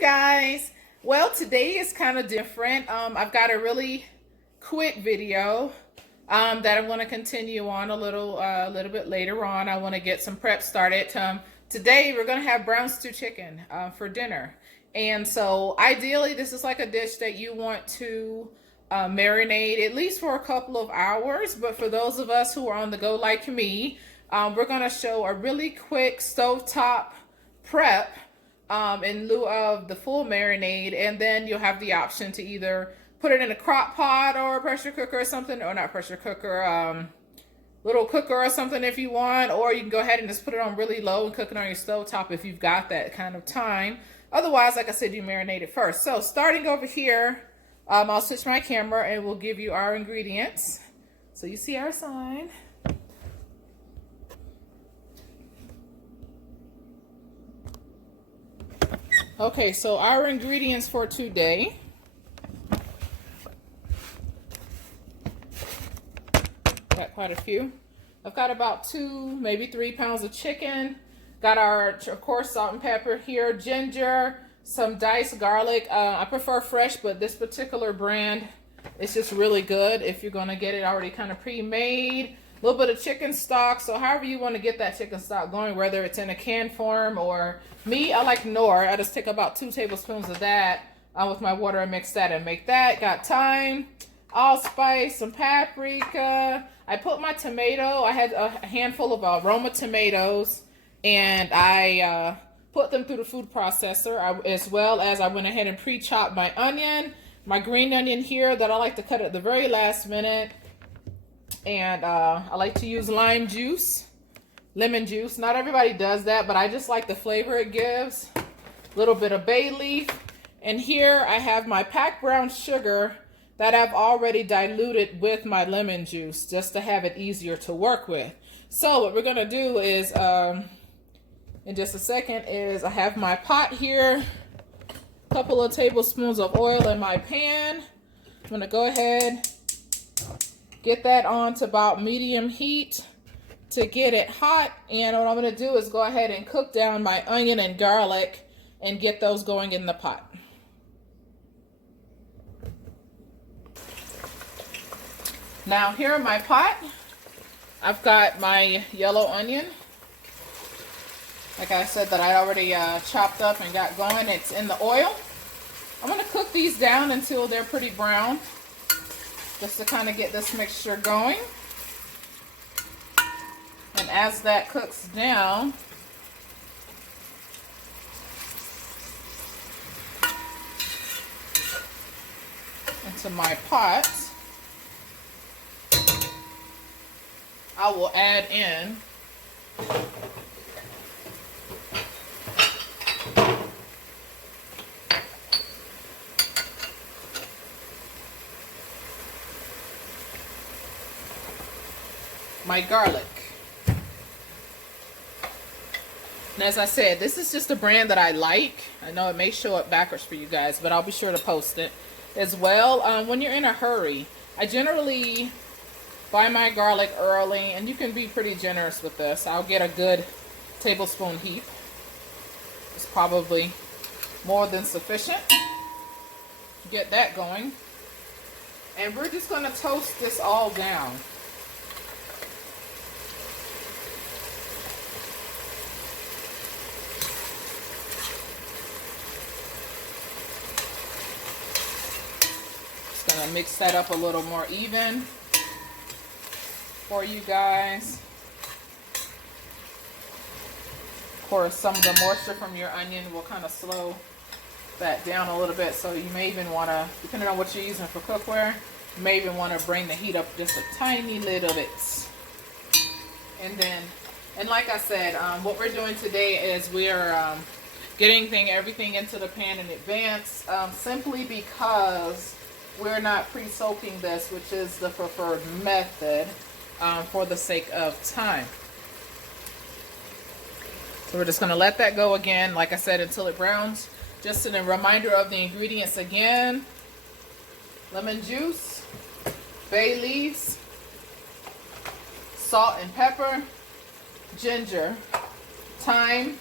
guys. Well, today is kind of different. I've got a really quick video that I'm going to continue on a little bit later on. I want to get some prep started. Today we're going to have brown stew chicken for dinner. And so ideally this is like a dish that you want to marinate at least for a couple of hours. But for those of us who are on the go like me, we're going to show a really quick stovetop prep in lieu of the full marinade, and then you'll have the option to either put it in a crock pot or a pressure cooker or something, or not pressure cooker, little cooker or something if you want, or you can go ahead and just put it on really low and cook it on your stovetop if you've got that kind of time. Otherwise, like I said, you marinate it first. So starting over here, I'll switch my camera and we'll give you our ingredients. So you see our sign. Okay, so our ingredients for today. Got quite a few. I've got about 2, maybe 3 pounds of chicken. Got our, of course, salt and pepper here, ginger, some diced garlic. I prefer fresh, but this particular brand is just really good if you're gonna get it already kind of pre-made. A little bit of chicken stock, so however you want to get that chicken stock going, whether it's in a canned form or me, I like Knorr. I just take about 2 tablespoons of that with my water and mix that and make that. Got thyme, allspice, some paprika. I put my tomato, I had a handful of aroma tomatoes, and I put them through the food processor, as well as I went ahead and pre-chopped my onion, my green onion here that I like to cut at the very last minute. And I like to use lemon juice. Not everybody does that, but I just like the flavor it gives. A little bit of bay leaf. And here I have my packed brown sugar that I've already diluted with my lemon juice just to have it easier to work with. So what we're going to do is, in just a second, is I have my pot here. A couple of tablespoons of oil in my pan. I'm going to go ahead, get that on to about medium heat to get it hot. And what I'm going to do is go ahead and cook down my onion and garlic and get those going in the pot. Now here in my pot, I've got my yellow onion. Like I said, that I already chopped up and got going. It's in the oil. I'm going to cook these down until they're pretty brown, just to kind of get this mixture going. And as that cooks down, into my pot, I will add in my garlic. And as I said, this is just a brand that I like. I know it may show up backwards for you guys, but I'll be sure to post it as well. When you're in a hurry, I generally buy my garlic early, and you can be pretty generous with this. I'll get a good tablespoon heap. It's probably more than sufficient. Get that going. And we're just going to toast this all down. Just going to mix that up a little more even for you guys. Of course, some of the moisture from your onion will kind of slow that down a little bit, so you may even want to, depending on what you're using for cookware, you may even want to bring the heat up just a tiny little bit. And then, and like I said, what we're doing today is we're getting everything into the pan in advance, simply because we're not pre-soaking this, which is the preferred method, for the sake of time. So we're just going to let that go again, like I said, until it browns. Just a reminder of the ingredients again: lemon juice, bay leaves, salt and pepper, ginger, thyme,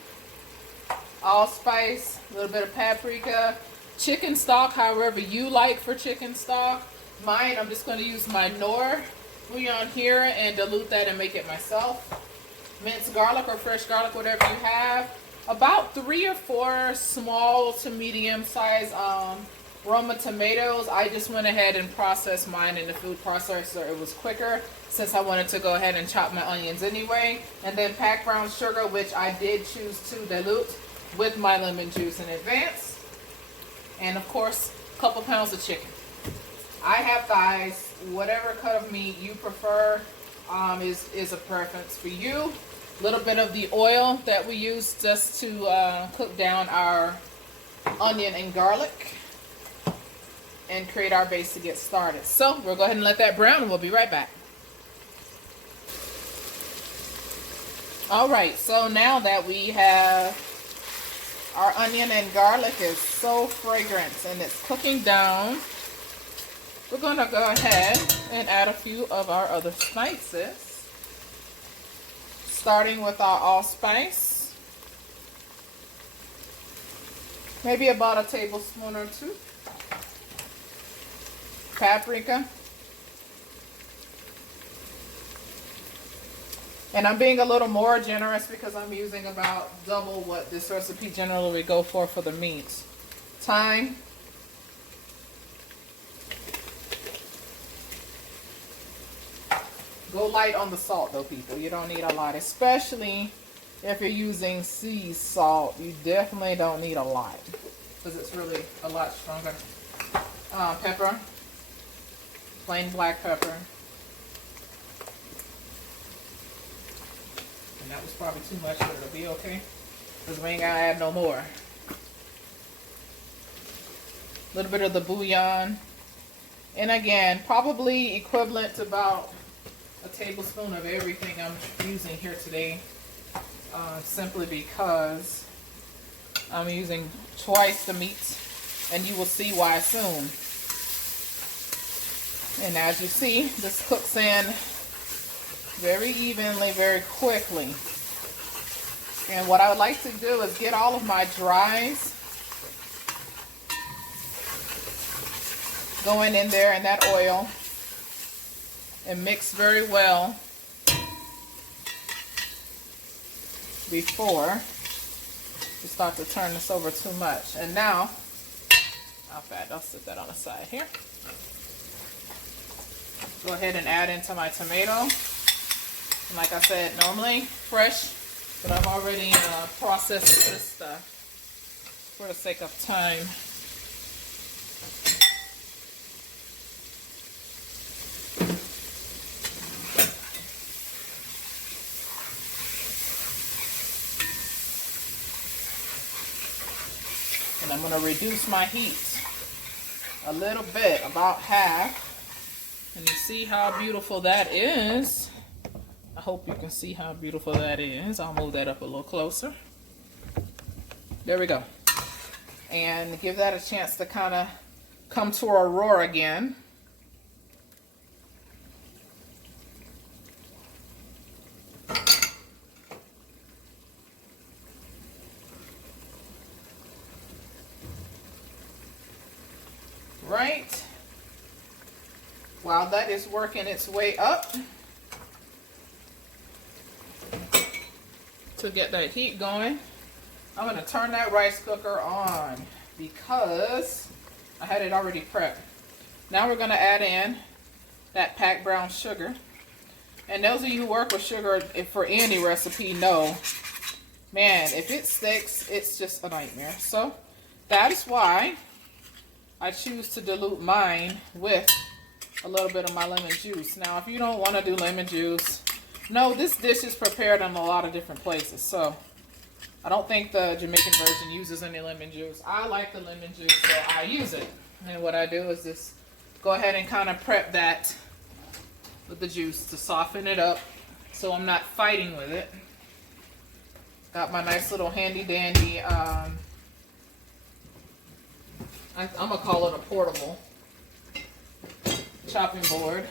allspice, a little bit of paprika, chicken stock, however you like for chicken stock. Mine, I'm just going to use my Knorr bouillon here and dilute that and make it myself. Minced garlic or fresh garlic, whatever you have. About 3 or 4 small to medium size Roma tomatoes. I just went ahead and processed mine in the food processor. It was quicker since I wanted to go ahead and chop my onions anyway. And then packed brown sugar, which I did choose to dilute with my lemon juice in advance. And of course, a couple pounds of chicken. I have thighs. Whatever cut of meat you prefer is a preference for you. A little bit of the oil that we use just to cook down our onion and garlic and create our base to get started. So we'll go ahead and let that brown and we'll be right back. All right, so now that we have our onion and garlic is so fragrant and it's cooking down, we're going to go ahead and add a few of our other spices, starting with our allspice, maybe about a tablespoon or 2, paprika, and I'm being a little more generous because I'm using about double what this recipe generally would go for the meats. Thyme, go light on the salt though, people. You don't need a lot, especially if you're using sea salt. You definitely don't need a lot because it's really a lot stronger. Pepper, plain black pepper. And that was probably too much, but it'll be okay because we ain't gotta add no more. A little bit of the bouillon. And again, probably equivalent to about a tablespoon of everything I'm using here today, simply because I'm using twice the meat, and you will see why soon. And as you see, this cooks in very evenly, very quickly. And what I would like to do is get all of my dries going in there in that oil and mix very well before you start to turn this over too much. And now, I'll set that on the side here. Go ahead and add into my tomato. And like I said, normally fresh, but I've already processed this stuff for the sake of time. And I'm going to reduce my heat a little bit, about half. And you see how beautiful that is. I hope you can see how beautiful that is. I'll move that up a little closer. There we go. And give that a chance to kind of come to a roar again. Right. While that is working its way up to get that heat going, I'm going to turn that rice cooker on because I had it already prepped. Now we're going to add in that packed brown sugar. And those of you who work with sugar for any recipe know, man, if it sticks, it's just a nightmare. So that is why I choose to dilute mine with a little bit of my lemon juice. Now, if you don't want to do lemon juice, no, this dish is prepared in a lot of different places. So I don't think the Jamaican version uses any lemon juice. I like the lemon juice, so I use it. And what I do is just go ahead and kind of prep that with the juice to soften it up so I'm not fighting with it. Got my nice little handy dandy, I'm going to call it a portable chopping board.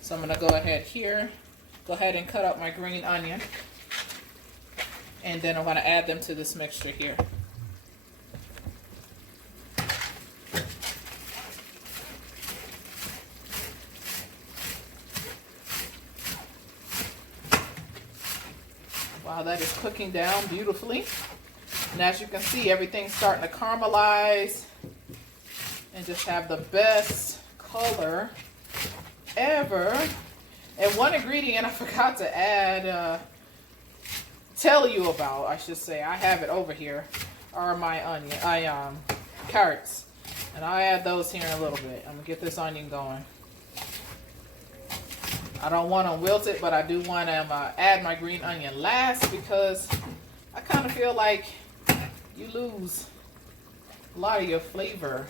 So I'm going to go ahead here, go ahead and cut up my green onion. And then I'm going to add them to this mixture here. Wow, that is cooking down beautifully. And as you can see, everything's starting to caramelize and just have the best color ever. And one ingredient I forgot to add, tell you about, I should say, I have it over here, are my carrots. And I'll add those here in a little bit. I'm gonna get this onion going. I don't want to wilt it, but I do want to add my green onion last because I kind of feel like you lose a lot of your flavor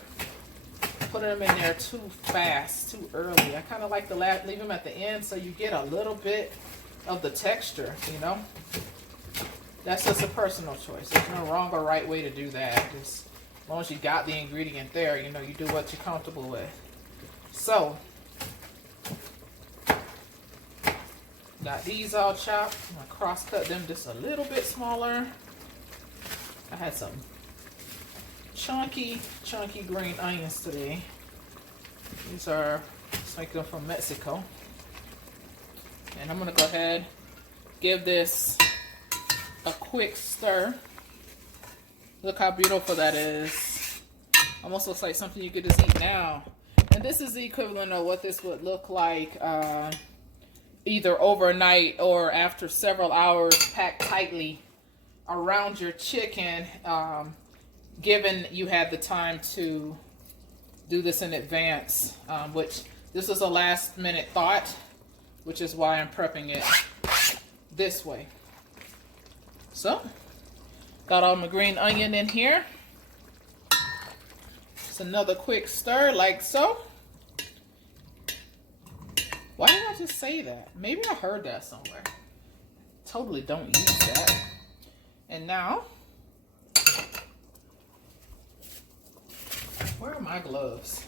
putting them in there too fast, too early. I kind of like to leave them at the end so you get a little bit of the texture, you know. That's just a personal choice. There's no wrong or right way to do that. Just as long as you got the ingredient there, you know, you do what you're comfortable with. So, got these all chopped. I'm going to cross cut them just a little bit smaller. I had some chunky green onions today. These are, it's like them from Mexico. And I'm going to go ahead, give this a quick stir. Look how beautiful that is. Almost looks like something you could just eat now. And this is the equivalent of what this would look like either overnight or after several hours packed tightly around your chicken, given you had the time to do this in advance, which this was a last minute thought, which is why I'm prepping it this way. So, got all my green onion in here. Just another quick stir like so. Why did I just say that? Maybe I heard that somewhere. Totally don't use that. And now, where are my gloves?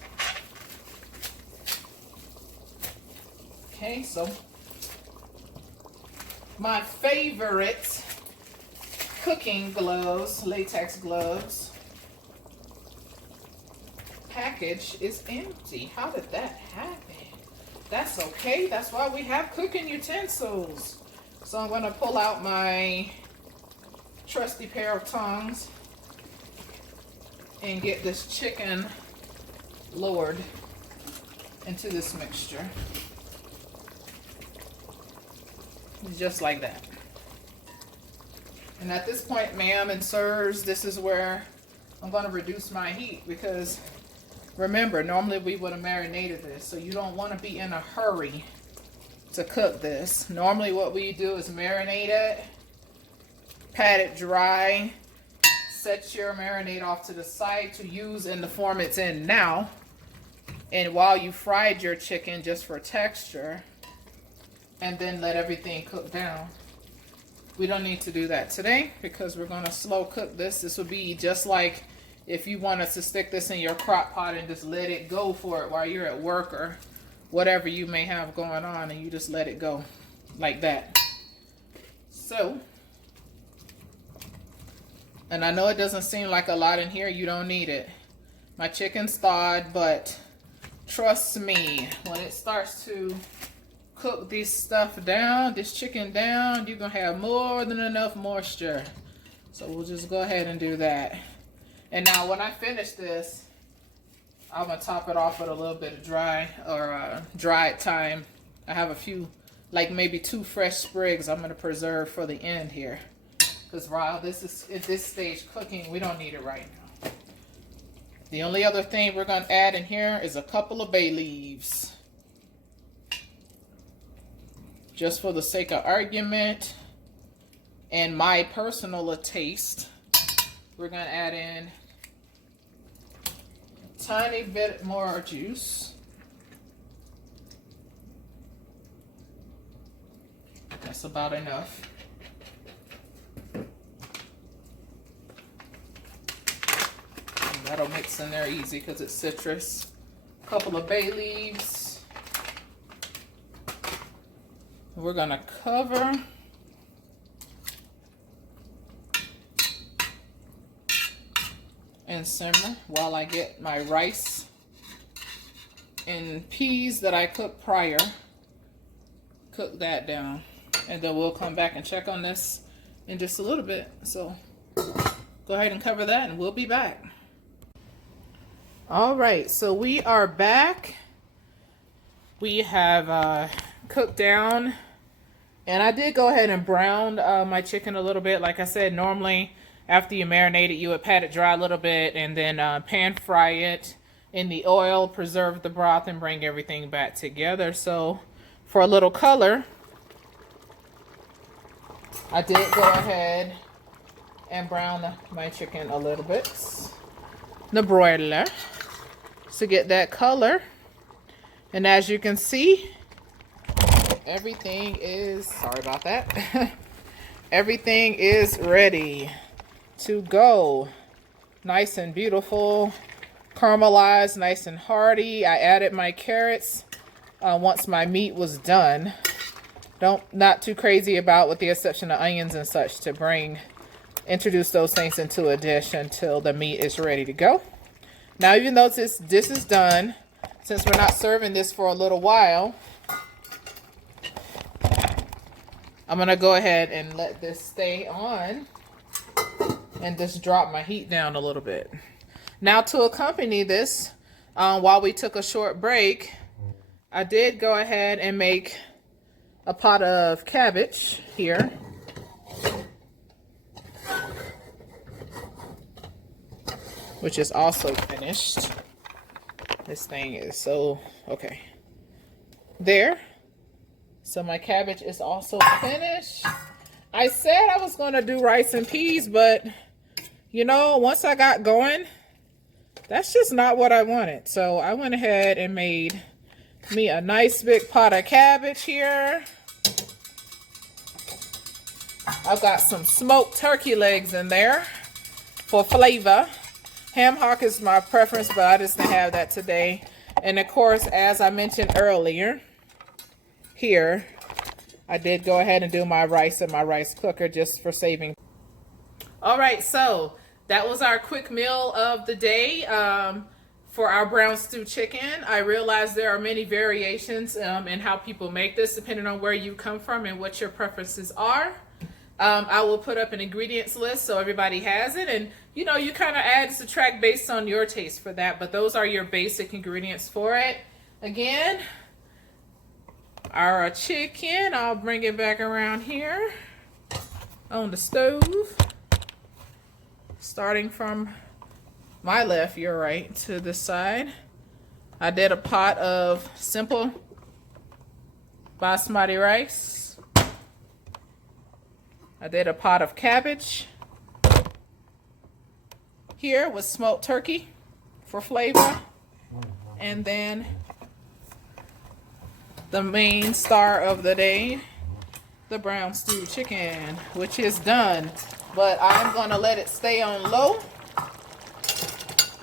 Okay, so my favorite cooking gloves, latex gloves, package is empty. How did that happen? That's okay. That's why we have cooking utensils. So I'm going to pull out my trusty pair of tongs and get this chicken lowered into this mixture. Just like that. And at this point, ma'am and sirs, this is where I'm going to reduce my heat because remember, normally we would have marinated this, so you don't want to be in a hurry to cook this. Normally what we do is marinate it, pat it dry, set your marinade off to the side to use in the form it's in now. And while you fried your chicken just for texture, and then let everything cook down. We don't need to do that today because we're going to slow cook this. This would be just like if you wanted to stick this in your crock pot and just let it go for it while you're at work or whatever you may have going on, and you just let it go like that. So, and I know it doesn't seem like a lot in here. You don't need it. My chicken's thawed, but trust me, when it starts to cook this stuff down, this chicken down, you're gonna have more than enough moisture. So we'll just go ahead and do that. And now when I finish this, I'm gonna top it off with a little bit of dried thyme. I have a few, like maybe 2 fresh sprigs I'm gonna preserve for the end here. Because while this is at this stage cooking, we don't need it right now. The only other thing we're gonna add in here is a couple of bay leaves. Just for the sake of argument and my personal taste, we're going to add in a tiny bit more juice. That's about enough. And that'll mix in there easy because it's citrus. A couple of bay leaves. We're going to cover and simmer while I get my rice and peas that I cooked prior. Cook that down. And then we'll come back and check on this in just a little bit. So go ahead and cover that and we'll be back. All right, so we are back. We have cooked down, and I did go ahead and brown my chicken a little bit. Like I said, normally after you marinate it, you would pat it dry a little bit and then pan fry it in the oil, preserve the broth, and bring everything back together. So for a little color, I did go ahead and brown my chicken a little bit, the broiler, to get that color. And as you can see, everything is, sorry about that, everything is ready to go. Nice and beautiful, caramelized, nice and hearty. I added my carrots once my meat was done. Not too crazy about, with the exception of onions and such, to introduce those things into a dish until the meat is ready to go. Now, even though this is done, since we're not serving this for a little while, I'm going to go ahead and let this stay on and just drop my heat down a little bit. Now, to accompany this, while we took a short break, I did go ahead and make a pot of cabbage here. Which is also finished. This thing is so, okay. There. So my cabbage is also finished. I said I was going to do rice and peas, but you know, once I got going, that's just not what I wanted. So I went ahead and made me a nice big pot of cabbage here. I've got some smoked turkey legs in there for flavor. Ham hock is my preference, but I just didn't have that today. And of course, as I mentioned earlier, here, I did go ahead and do my rice in my rice cooker just for saving. All right, so that was our quick meal of the day for our brown stew chicken. I realize there are many variations in how people make this, depending on where you come from and what your preferences are. I will put up an ingredients list so everybody has it, and you know, you kind of add, subtract based on your taste for that, but those are your basic ingredients for it. Again, our chicken, I'll bring it back around here on the stove, starting from my left, your right, to this side. I did a pot of simple basmati rice. I did a pot of cabbage here with smoked turkey for flavor. And then the main star of the day, the brown stewed chicken, which is done. But I'm going to let it stay on low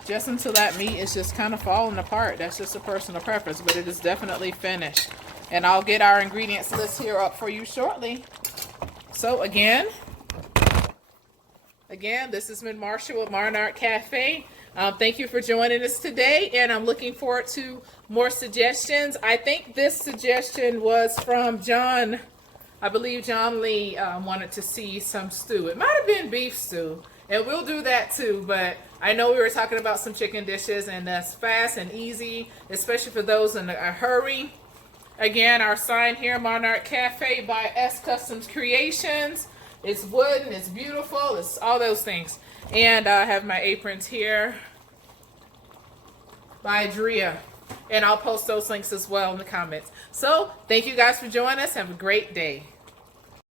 just until that meat is just kind of falling apart. That's just a personal preference, but it is definitely finished. And I'll get our ingredients list here up for you shortly. So again, this has been Marsha with Monarch Cafe. Thank you for joining us today, and I'm looking forward to more suggestions. I think this suggestion was from John. I believe John Lee wanted to see some stew. It might have been beef stew, and we'll do that too, but I know we were talking about some chicken dishes, and that's fast and easy, especially for those in a hurry. Again, our sign here, Monarch Cafe by S Customs Creations. It's wooden, it's beautiful, it's all those things. And I have my aprons here by Drea. And I'll post those links as well in the comments. So, thank you guys for joining us. Have a great day.